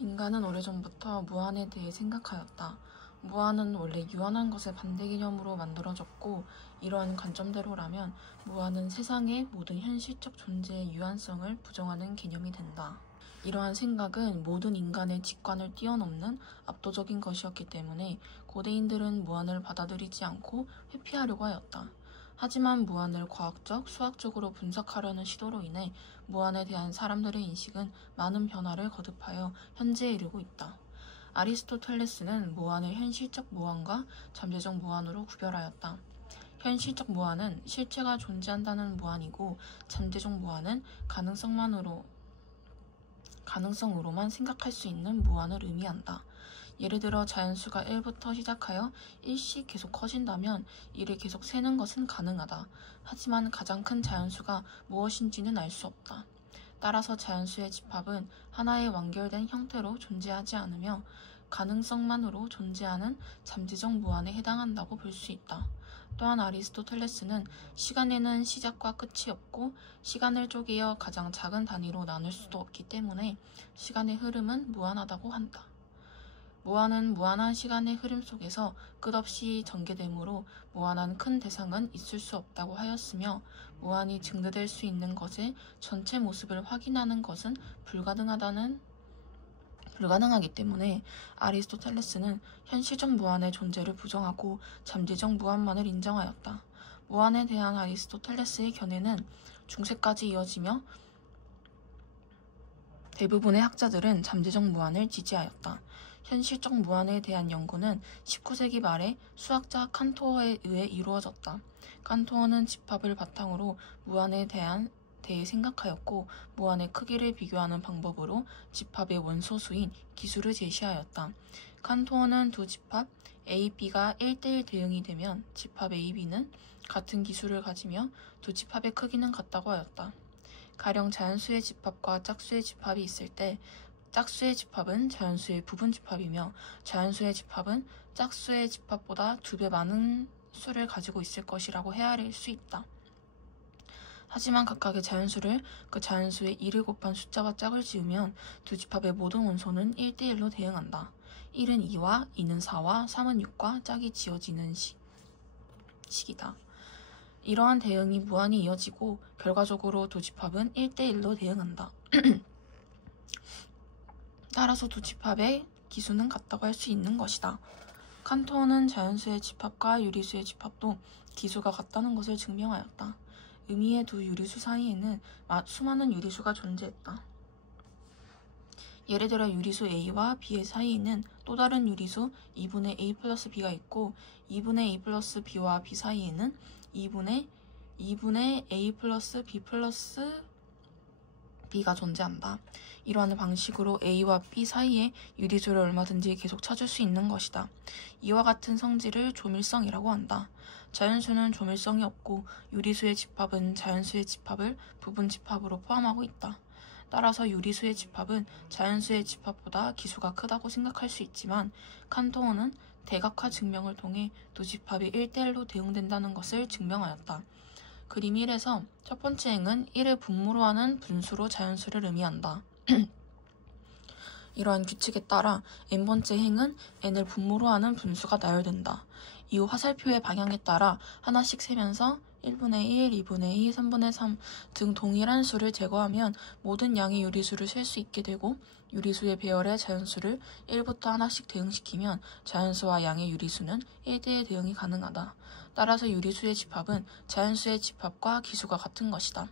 인간은 오래전부터 무한에 대해 생각하였다. 무한은 원래 유한한 것의 반대 개념으로 만들어졌고, 이러한 관점대로라면 무한은 세상의 모든 현실적 존재의 유한성을 부정하는 개념이 된다. 이러한 생각은 모든 인간의 직관을 뛰어넘는 압도적인 것이었기 때문에 고대인들은 무한을 받아들이지 않고 회피하려고 하였다. 하지만 무한을 과학적, 수학적으로 분석하려는 시도로 인해 무한에 대한 사람들의 인식은 많은 변화를 거듭하여 현재에 이르고 있다. 아리스토텔레스는 무한을 현실적 무한과 잠재적 무한으로 구별하였다. 현실적 무한은 실체가 존재한다는 무한이고, 잠재적 무한은 가능성으로만 생각할 수 있는 무한을 의미한다. 예를 들어 자연수가 1부터 시작하여 1씩 계속 커진다면 이를 계속 세는 것은 가능하다. 하지만 가장 큰 자연수가 무엇인지는 알 수 없다. 따라서 자연수의 집합은 하나의 완결된 형태로 존재하지 않으며 가능성만으로 존재하는 잠재적 무한에 해당한다고 볼 수 있다. 또한 아리스토텔레스는 시간에는 시작과 끝이 없고 시간을 쪼개어 가장 작은 단위로 나눌 수도 없기 때문에 시간의 흐름은 무한하다고 한다. 무한은 무한한 시간의 흐름 속에서 끝없이 전개되므로 무한한 큰 대상은 있을 수 없다고 하였으며, 무한이 증대될 수 있는 것의 전체 모습을 확인하는 것은 불가능하기 때문에 아리스토텔레스는 현실적 무한의 존재를 부정하고 잠재적 무한만을 인정하였다. 무한에 대한 아리스토텔레스의 견해는 중세까지 이어지며 대부분의 학자들은 잠재적 무한을 지지하였다. 현실적 무한에 대한 연구는 19세기 말에 수학자 칸토어에 의해 이루어졌다. 칸토어는 집합을 바탕으로 무한에 대해 생각하였고, 무한의 크기를 비교하는 방법으로 집합의 원소수인 기수를 제시하였다. 칸토어는 두 집합 A, B가 1:1 대응이 되면 집합 A, B는 같은 기수를 가지며 두 집합의 크기는 같다고 하였다. 가령 자연수의 집합과 짝수의 집합이 있을 때 짝수의 집합은 자연수의 부분 집합이며 자연수의 집합은 짝수의 집합보다 2배 많은 수를 가지고 있을 것이라고 헤아릴 수 있다. 하지만 각각의 자연수를 그 자연수의 1을 곱한 숫자와 짝을 지으면 두 집합의 모든 원소는 1:1로 대응한다. 1은 2와 2는 4와 3은 6과 짝이 지어지는 식이다. 이러한 대응이 무한히 이어지고 결과적으로 두 집합은 1:1로 대응한다. 따라서 두 집합의 기수는 같다고 할 수 있는 것이다. 칸토어는 자연수의 집합과 유리수의 집합도 기수가 같다는 것을 증명하였다. 의미의 두 유리수 사이에는 수많은 유리수가 존재했다. 예를 들어 유리수 A와 B의 사이에는 또 다른 유리수 2분의 A 플러스 B가 있고, 2분의 A 플러스 B와 B 사이에는 2분의 A 플러스 B 플러스 B가 존재한다. 이러한 방식으로 A와 B 사이의 유리수를 얼마든지 계속 찾을 수 있는 것이다. 이와 같은 성질을 조밀성이라고 한다. 자연수는 조밀성이 없고 유리수의 집합은 자연수의 집합을 부분 집합으로 포함하고 있다. 따라서 유리수의 집합은 자연수의 집합보다 기수가 크다고 생각할 수 있지만, 칸토어는 대각화 증명을 통해 두 집합이 1:1로 대응된다는 것을 증명하였다. 그림 1에서 첫 번째 행은 1을 분모로 하는 분수로 자연수를 의미한다. 이러한 규칙에 따라 n번째 행은 n을 분모로 하는 분수가 나열된다. 이후 화살표의 방향에 따라 하나씩 세면서 1분의 1, 2분의 2, 3분의 3 등 동일한 수를 제거하면 모든 양의 유리수를 셀 수 있게 되고, 유리수의 배열의 자연수를 1부터 하나씩 대응시키면 자연수와 양의 유리수는 1:1 대응이 가능하다. 따라서 유리수의 집합은 자연수의 집합과 기수가 같은 것이다.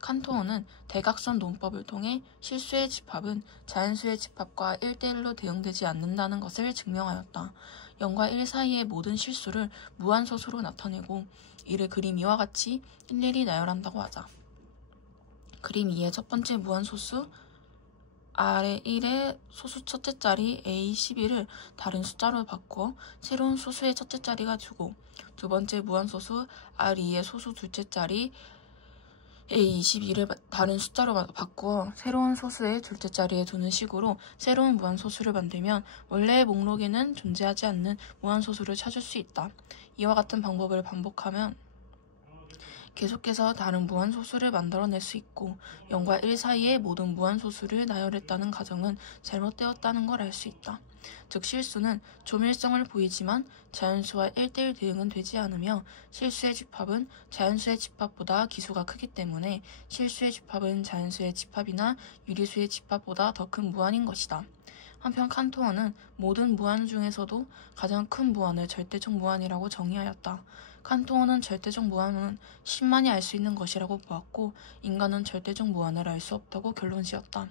칸토어는 대각선 논법을 통해 실수의 집합은 자연수의 집합과 1:1로 대응되지 않는다는 것을 증명하였다. 0과 1 사이의 모든 실수를 무한소수로 나타내고 이를 그림 2와 같이 일일이 나열한다고 하자. 그림 2의 첫 번째 무한소수 R의 1의 소수 첫째 자리 A12를 다른 숫자로 바꾸어 새로운 소수의 첫째 자리가 주고, 두 번째 무한소수 R2의 소수 둘째 자리 A22를 다른 숫자로 바꾸어 새로운 소수의 둘째 자리에 두는 식으로 새로운 무한소수를 만들면 원래의 목록에는 존재하지 않는 무한소수를 찾을 수 있다. 이와 같은 방법을 반복하면 계속해서 다른 무한소수를 만들어낼 수 있고 0과 1 사이의 모든 무한소수를 나열했다는 가정은 잘못되었다는 걸 알 수 있다. 즉 실수는 조밀성을 보이지만 자연수와 1:1 대응은 되지 않으며 실수의 집합은 자연수의 집합보다 기수가 크기 때문에 실수의 집합은 자연수의 집합이나 유리수의 집합보다 더 큰 무한인 것이다. 한편 칸토어는 모든 무한 중에서도 가장 큰 무한을 절대적 무한이라고 정의하였다. 칸토어는 절대적 무한은 신만이 알 수 있는 것이라고 보았고 인간은 절대적 무한을 알 수 없다고 결론지었다.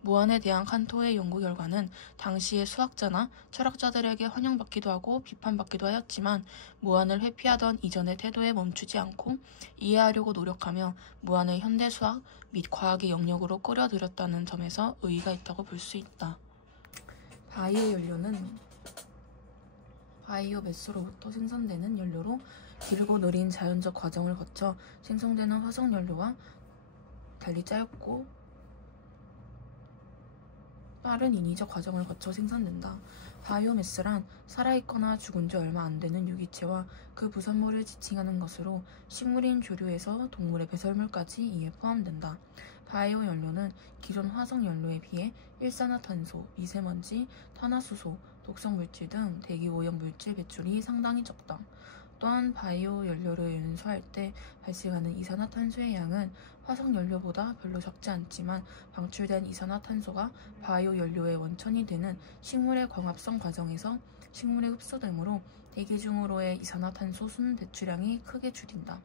무한에 대한 칸토의 연구 결과는 당시의 수학자나 철학자들에게 환영받기도 하고 비판받기도 하였지만 무한을 회피하던 이전의 태도에 멈추지 않고 이해하려고 노력하며 무한을 현대 수학 및 과학의 영역으로 끌어들였다는 점에서 의의가 있다고 볼 수 있다. 바이오 연료는 바이오매스로부터 생산되는 연료로 길고 느린 자연적 과정을 거쳐 생성되는 화석연료와 달리 짧고 빠른 인위적 과정을 거쳐 생산된다. 바이오매스란 살아있거나 죽은 지 얼마 안 되는 유기체와 그 부산물을 지칭하는 것으로 식물인 조류에서 동물의 배설물까지 이에 포함된다. 바이오 연료는 기존 화석 연료에 비해 일산화탄소, 미세먼지, 탄화수소, 독성물질 등 대기 오염 물질 배출이 상당히 적다. 또한 바이오 연료를 연소할 때 발생하는 이산화탄소의 양은 화석 연료보다 별로 적지 않지만 방출된 이산화탄소가 바이오 연료의 원천이 되는 식물의 광합성 과정에서 식물에 흡수되므로 대기 중으로의 이산화탄소 순 배출량이 크게 줄인다.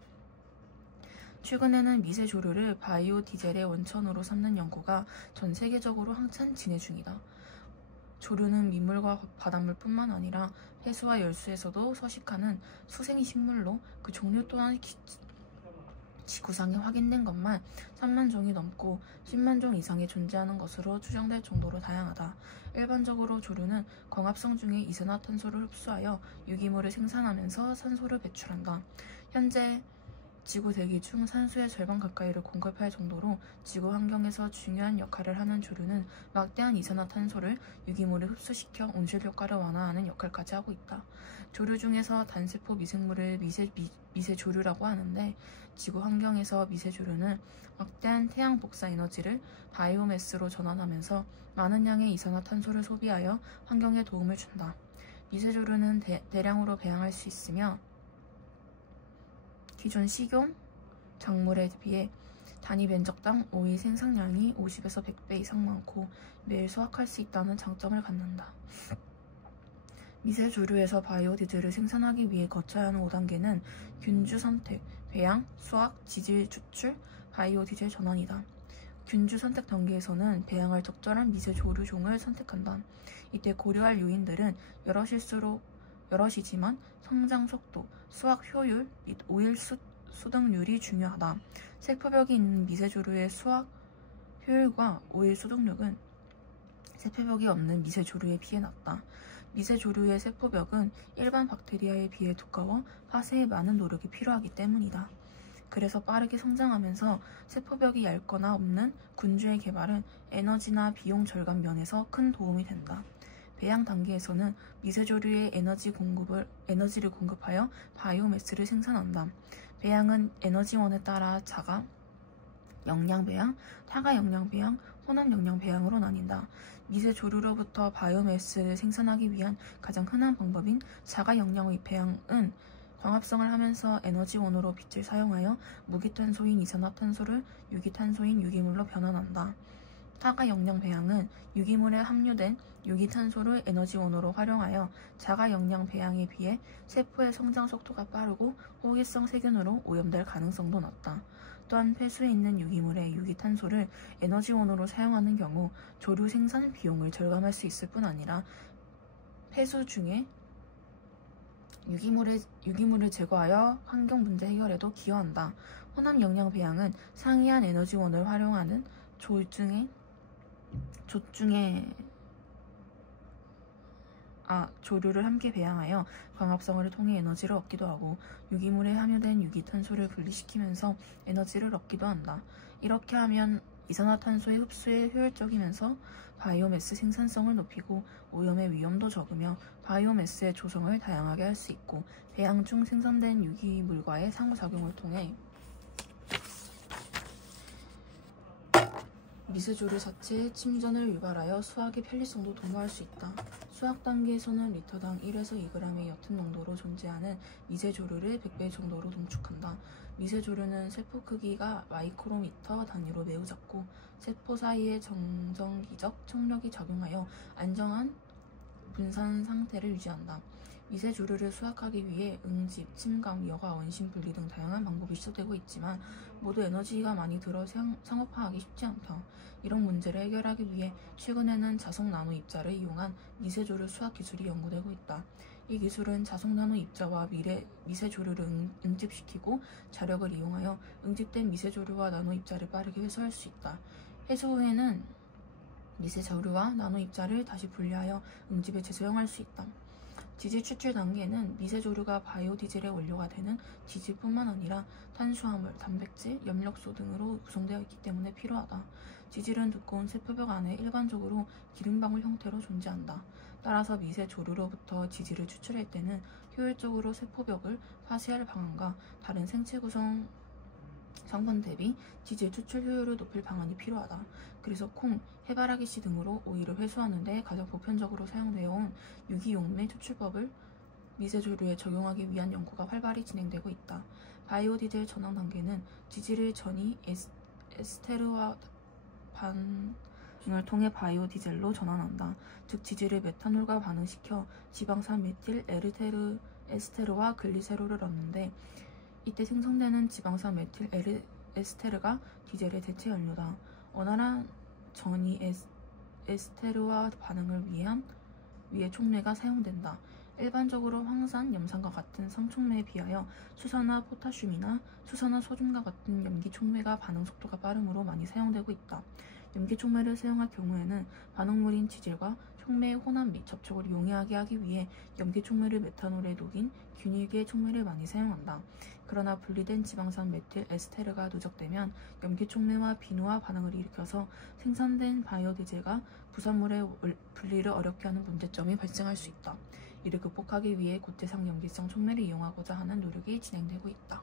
최근에는 미세 조류를 바이오 디젤의 원천으로 삼는 연구가 전 세계적으로 한창 진행 중이다. 조류는 민물과 바닷물뿐만 아니라 해수와 열수에서도 서식하는 수생식물로 그 종류 또한 지구상에 확인된 것만 3만 종이 넘고 10만 종 이상이 존재하는 것으로 추정될 정도로 다양하다. 일반적으로 조류는 광합성 중에 이산화탄소를 흡수하여 유기물을 생산하면서 산소를 배출한다. 현재 지구 대기 중 산소의 절반 가까이를 공급할 정도로 지구 환경에서 중요한 역할을 하는 조류는 막대한 이산화탄소를 유기물에 흡수시켜 온실 효과를 완화하는 역할까지 하고 있다. 조류 중에서 단세포 미생물을 미세조류라고 하는데 지구 환경에서 미세조류는 막대한 태양 복사 에너지를 바이오매스로 전환하면서 많은 양의 이산화탄소를 소비하여 환경에 도움을 준다. 미세조류는 대량으로 배양할 수 있으며 기존 식용 작물에 비해 단위 면적당 오일 생산량이 50에서 100배 이상 많고 매일 수확할 수 있다는 장점을 갖는다. 미세조류에서 바이오디젤을 생산하기 위해 거쳐야 하는 5단계는 균주 선택, 배양, 수확, 지질 추출, 바이오디젤 전환이다. 균주 선택 단계에서는 배양할 적절한 미세조류 종을 선택한다. 이때 고려할 요인들은 여럿이지만 성장 속도, 수확 효율 및 오일 수득률이 중요하다. 세포벽이 있는 미세조류의 수확 효율과 오일 수득률은 세포벽이 없는 미세조류에 비해 낮다. 미세조류의 세포벽은 일반 박테리아에 비해 두꺼워 파쇄에 많은 노력이 필요하기 때문이다. 그래서 빠르게 성장하면서 세포벽이 얇거나 없는 군주의 개발은 에너지나 비용 절감 면에서 큰 도움이 된다. 배양 단계에서는 미세조류의 에너지를 공급하여 바이오매스를 생산한다. 배양은 에너지원에 따라 자가 영양 배양, 타가 영양 배양, 혼합 영양 배양으로 나뉜다. 미세조류로부터 바이오매스를 생산하기 위한 가장 흔한 방법인 자가 영양 배양은 광합성을 하면서 에너지원으로 빛을 사용하여 무기탄소인 이산화탄소를 유기탄소인 유기물로 변환한다. 타가 영양 배양은 유기물에 함유된 유기탄소를 에너지원으로 활용하여 자가 영양 배양에 비해 세포의 성장 속도가 빠르고 호기성 세균으로 오염될 가능성도 낮다. 또한 폐수에 있는 유기물의 유기탄소를 에너지원으로 사용하는 경우 조류 생산 비용을 절감할 수 있을 뿐 아니라 폐수 중에 유기물을 제거하여 환경 문제 해결에도 기여한다. 혼합 영양 배양은 상이한 에너지원을 활용하는 조류를 함께 배양하여 광합성을 통해 에너지를 얻기도 하고 유기물에 함유된 유기탄소를 분리시키면서 에너지를 얻기도 한다. 이렇게 하면 이산화탄소의 흡수에 효율적이면서 바이오매스 생산성을 높이고 오염의 위험도 적으며 바이오매스의 조성을 다양하게 할 수 있고 배양 중 생산된 유기물과의 상호작용을 통해 미세조류 자체의 침전을 유발하여 수확의 편리성도 도모할 수 있다. 수확 단계에서는 리터당 1에서 2g의 옅은 농도로 존재하는 미세조류를 100배 정도로 농축한다. 미세조류는 세포 크기가 마이크로미터 단위로 매우 작고 세포 사이에 정전기적 청력이 작용하여 안정한 분산 상태를 유지한다. 미세조류를 수확하기 위해 응집, 침강, 여과, 원심 분리 등 다양한 방법이 시도되고 있지만 모두 에너지가 많이 들어 상업화하기 쉽지 않다. 이런 문제를 해결하기 위해 최근에는 자석 나노 입자를 이용한 미세조류 수확 기술이 연구되고 있다. 이 기술은 자석 나노 입자와 미세조류를 응집시키고 자력을 이용하여 응집된 미세조류와 나노 입자를 빠르게 회수할 수 있다. 회수 후에는 미세조류와 나노 입자를 다시 분리하여 응집에 재사용할 수 있다. 지질 추출 단계는 미세조류가 바이오디젤의 원료가 되는 지질뿐만 아니라 탄수화물, 단백질, 염력소 등으로 구성되어 있기 때문에 필요하다. 지질은 두꺼운 세포벽 안에 일반적으로 기름방울 형태로 존재한다. 따라서 미세조류로부터 지질을 추출할 때는 효율적으로 세포벽을 파쇄할 방안과 다른 생체 구성 성분 대비 지질 추출 효율을 높일 방안이 필요하다. 그래서 콩, 해바라기씨 등으로 오일을 회수하는 데 가장 보편적으로 사용되어 온 유기용매 추출법을 미세조류에 적용하기 위한 연구가 활발히 진행되고 있다. 바이오디젤 전환 단계는 지질을 전이 에스테르와 반응을 통해 바이오디젤로 전환한다. 즉 지질을 메탄올과 반응시켜 지방산 메틸 에스테르와 글리세롤을 얻는데 이때 생성되는 지방산 메틸 에스테르가 디젤의 대체 연료다. 원활한 전이 에스테르와 반응을 위해 촉매가 사용된다. 일반적으로 황산, 염산과 같은 성촉매에 비하여 수산화 포타슘이나 수산화 소듐과 같은 염기 촉매가 반응 속도가 빠르므로 많이 사용되고 있다. 염기 촉매를 사용할 경우에는 반응물인 지질과 촉매의 혼합 및 접촉을 용이하게 하기 위해 염기 촉매를 메탄올에 녹인 균일기의 촉매를 많이 사용한다. 그러나 분리된 지방산 메틸 에스테르가 누적되면 염기 촉매와 비누화 반응을 일으켜서 생산된 바이오디젤과 부산물의 분리를 어렵게 하는 문제점이 발생할 수 있다. 이를 극복하기 위해 고체상 염기성 촉매를 이용하고자 하는 노력이 진행되고 있다.